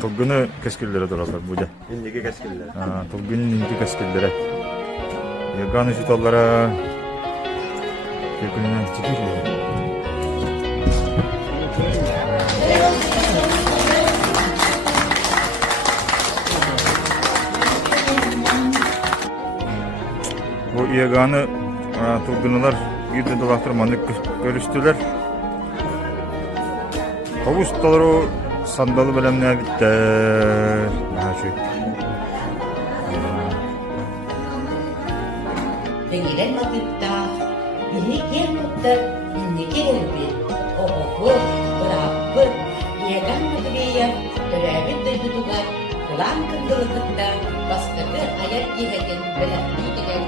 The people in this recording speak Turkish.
Тоггыны кескиллере дуралар буде. Индиги кескиллер. Тоггын инди кескиллере. Яганы жуталлара кекүнүнөн тигирлер. Bu яганы тоггынылар бирде долактыр маны көрүстүлөр. Тобусталары сандалы белемне биттер. Нашу. Dengilen vakitta biri gelmekte inni gelirdi. Oğuku, bırakı, yegan mıdırıya, törebi duydudular, kılan kındılıkta, bastırdı ayak giyegen, belaklı giden